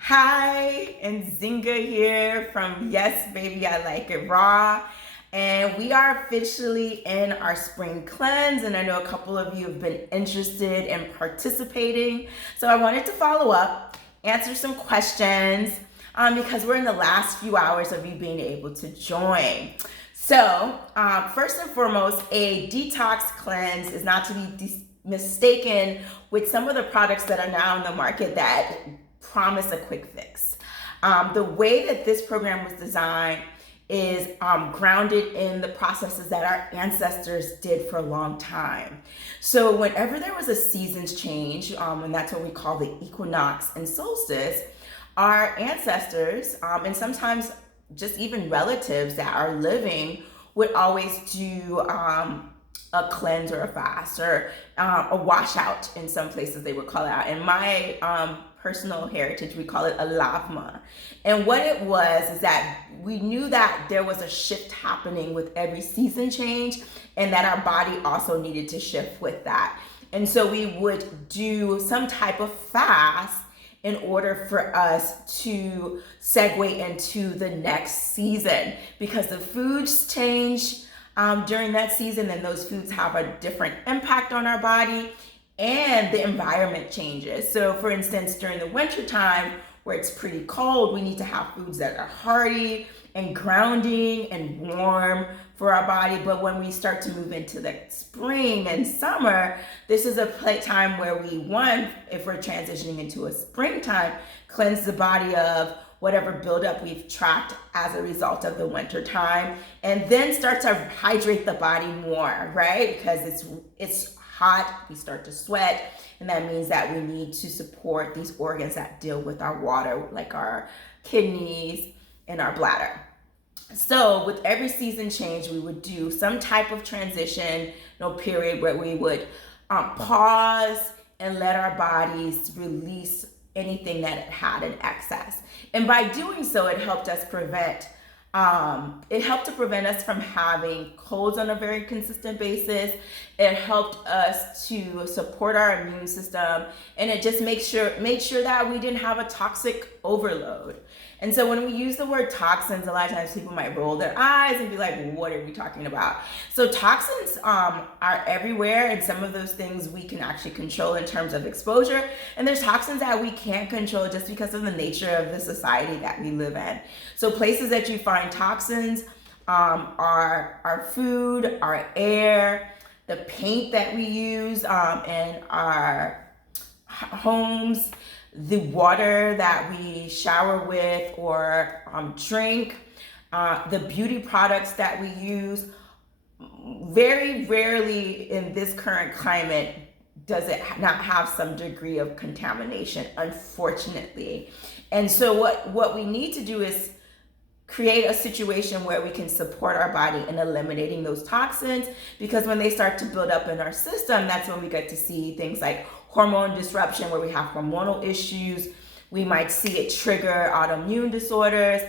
Hi, and Zinga here from Yes Baby I Like It Raw. And we are officially in our spring cleanse, and I know a couple of you have been interested in participating. So I wanted to follow up, answer some questions, because we're in the last few hours of you being able to join. So, first and foremost, a detox cleanse is not to be mistaken with some of the products that are now in the market that promise a quick fix. The way that this program was designed is grounded in the processes that our ancestors did for a long time. So whenever there was a seasons change, and that's what we call the equinox and solstice, our ancestors, and sometimes just even relatives that are living, would always do a cleanse or a fast or a washout. In some places they would call it out. In my personal heritage, we call it a lavma. And what it was is that we knew that there was a shift happening with every season change, and that our body also needed to shift with that. And so we would do some type of fast in order for us to segue into the next season, because the foods change during that season, and those foods have a different impact on our body, and the environment changes. So for instance, during the winter time where it's pretty cold, we need to have foods that are hearty and grounding and warm for our body. But when we start to move into the spring and summer, this is a time where we, one, if we're transitioning into a springtime, cleanse the body of whatever buildup we've tracked as a result of the winter time, and then start to hydrate the body more, right? Because it's hot, we start to sweat, and that means that we need to support these organs that deal with our water, like our kidneys and our bladder. So with every season change, we would do some type of transition, period, where we would pause and let our bodies release anything that it had in excess. And by doing so, it helped to prevent us from having colds on a very consistent basis. It helped us to support our immune system, and it just made sure that we didn't have a toxic overload. And so when we use the word toxins, a lot of times people might roll their eyes and be like, what are we talking about? So toxins are everywhere, and some of those things we can actually control in terms of exposure. And there's toxins that we can't control just because of the nature of the society that we live in. So places that you find toxins are our food, our air, the paint that we use in our homes, the water that we shower with or drink, the beauty products that we use. Very rarely in this current climate does it not have some degree of contamination, unfortunately. And so what we need to do is create a situation where we can support our body in eliminating those toxins, because when they start to build up in our system, that's when we get to see things like hormone disruption, where we have hormonal issues. We might see it trigger autoimmune disorders.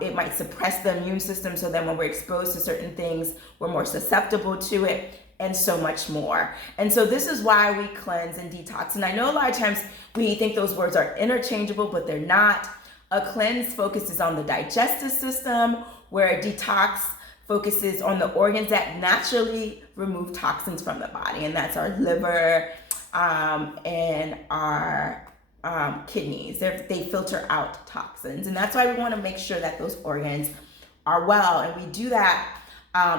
It might suppress the immune system, so then when we're exposed to certain things, we're more susceptible to it, and so much more. And so this is why we cleanse and detox. And I know a lot of times we think those words are interchangeable, but they're not. A cleanse focuses on the digestive system, where a detox focuses on the organs that naturally remove toxins from the body, and that's our liver and our kidneys. They filter out toxins, and that's why we want to make sure that those organs are well, and we do that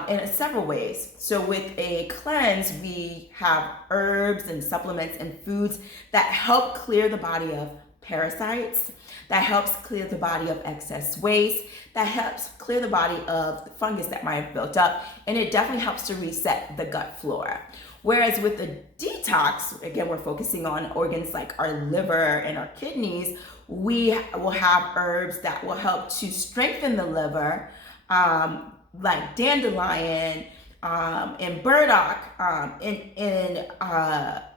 in several ways. So with a cleanse, we have herbs and supplements and foods that help clear the body of parasites, that helps clear the body of excess waste, that helps clear the body of the fungus that might have built up, and it definitely helps to reset the gut flora. Whereas with the detox, again, we're focusing on organs like our liver and our kidneys. We will have herbs that will help to strengthen the liver, like dandelion and burdock, and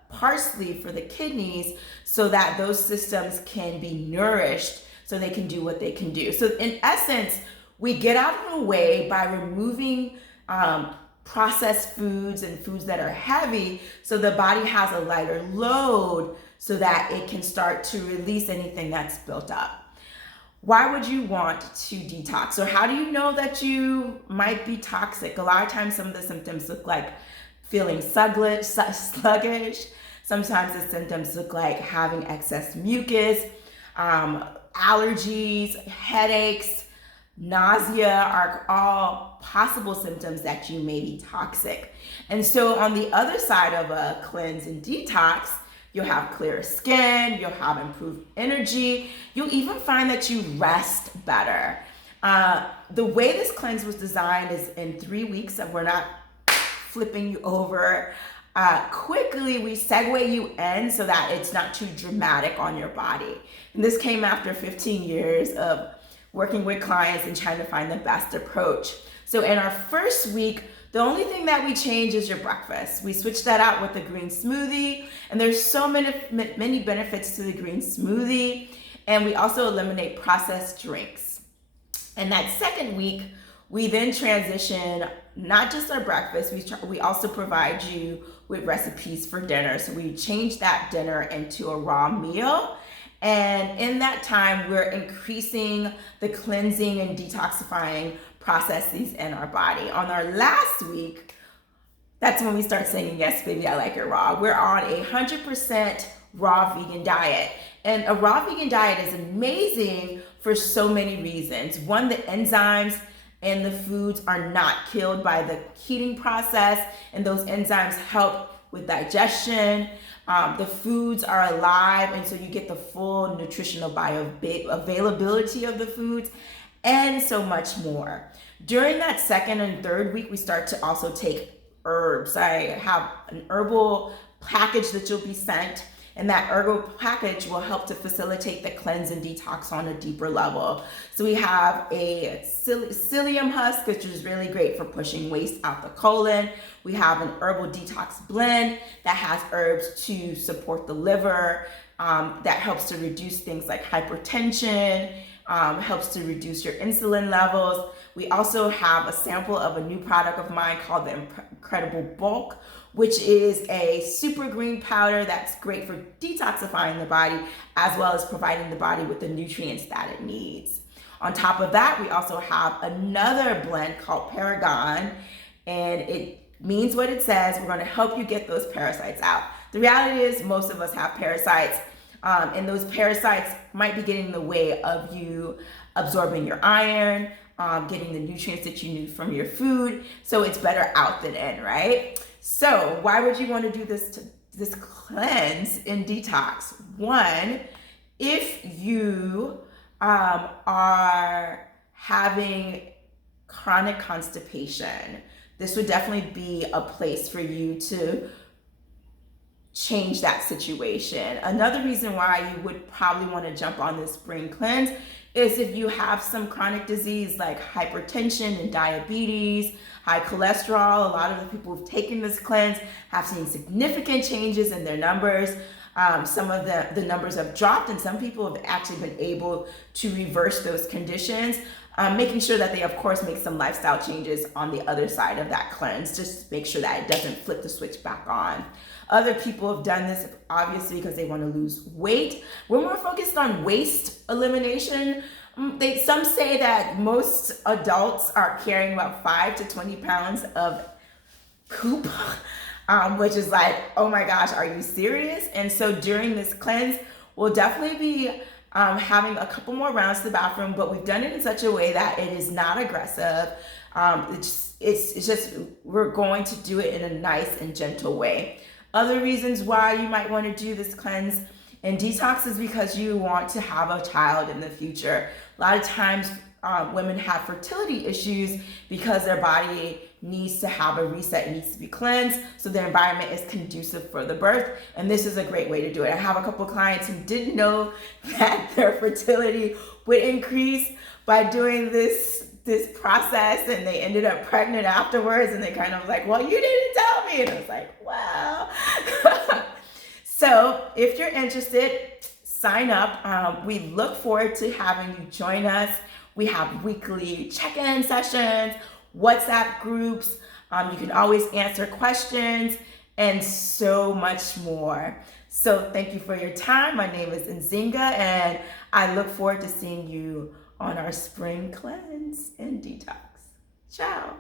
parsley for the kidneys, so that those systems can be nourished so they can do what they can do. So in essence, we get out of the way by removing processed foods and foods that are heavy, so the body has a lighter load so that it can start to release anything that's built up. Why would you want to detox? So how do you know that you might be toxic? A lot of times some of the symptoms look like feeling sluggish. Sometimes the symptoms look like having excess mucus, allergies, headaches, nausea are all possible symptoms that you may be toxic. And so on the other side of a cleanse and detox, you'll have clearer skin, you'll have improved energy, you'll even find that you rest better. The way this cleanse was designed is in 3 weeks, and we're not flipping you over. Quickly, we segue you in so that it's not too dramatic on your body. And this came after 15 years of working with clients and trying to find the best approach. So in our first week, the only thing that we change is your breakfast. We switch that out with a green smoothie, and there's so many benefits to the green smoothie. And we also eliminate processed drinks. And that second week, we then transition not just our breakfast, we also provide you with recipes for dinner. So we change that dinner into a raw meal. And in that time, we're increasing the cleansing and detoxifying processes in our body. On our last week, that's when we start saying, yes, baby, I like it raw. We're on 100% raw vegan diet. And a raw vegan diet is amazing for so many reasons. One, the enzymes and the foods are not killed by the heating process, and those enzymes help with digestion. The foods are alive, and so you get the full nutritional bioavailability of the foods, and so much more. During that second and third week, we start to also take herbs. I have an herbal package that you'll be sent, and that herbal package will help to facilitate the cleanse and detox on a deeper level. So we have a psyllium husk, which is really great for pushing waste out the colon. We have an herbal detox blend that has herbs to support the liver, that helps to reduce things like hypertension, helps to reduce your insulin levels. We also have a sample of a new product of mine called the Incredible Bulk, which is a super green powder that's great for detoxifying the body, as well as providing the body with the nutrients that it needs. On top of that, we also have another blend called Paragon, and it means what it says. We're going to help you get those parasites out. The reality is most of us have parasites, and those parasites might be getting in the way of you absorbing your iron, getting the nutrients that you need from your food. So it's better out than in, right? So why would you want to do this cleanse and detox? One, if you are having chronic constipation, this would definitely be a place for you to change that situation. Another reason why you would probably want to jump on this spring cleanse is if you have some chronic disease like hypertension and diabetes, high cholesterol. A lot of the people who've taken this cleanse have seen significant changes in their numbers. Some of the numbers have dropped, and some people have actually been able to reverse those conditions, making sure that they, of course, make some lifestyle changes on the other side of that cleanse, just to make sure that it doesn't flip the switch back on. Other people have done this, obviously, because they want to lose weight. We're more focused on waste elimination. Some say that most adults are carrying about 5 to 20 pounds of poop, which is like, oh my gosh, are you serious? And so during this cleanse, we'll definitely be having a couple more rounds to the bathroom, but we've done it in such a way that it is not aggressive. It's just, we're going to do it in a nice and gentle way. Other reasons why you might want to do this cleanse and detox is because you want to have a child in the future. A lot of times women have fertility issues because their body needs to have a reset, it needs to be cleansed, so their environment is conducive for the birth, and this is a great way to do it. I have a couple clients who didn't know that their fertility would increase by doing this process, and they ended up pregnant afterwards, and they kind of was like, well, you didn't tell me, and I was like, wow. So if you're interested, sign up. We look forward to having you join us. We have weekly check-in sessions, WhatsApp groups. You can always answer questions, and so much more. So thank you for your time. My name is Nzinga, and I look forward to seeing you on our spring cleanse and detox. Ciao.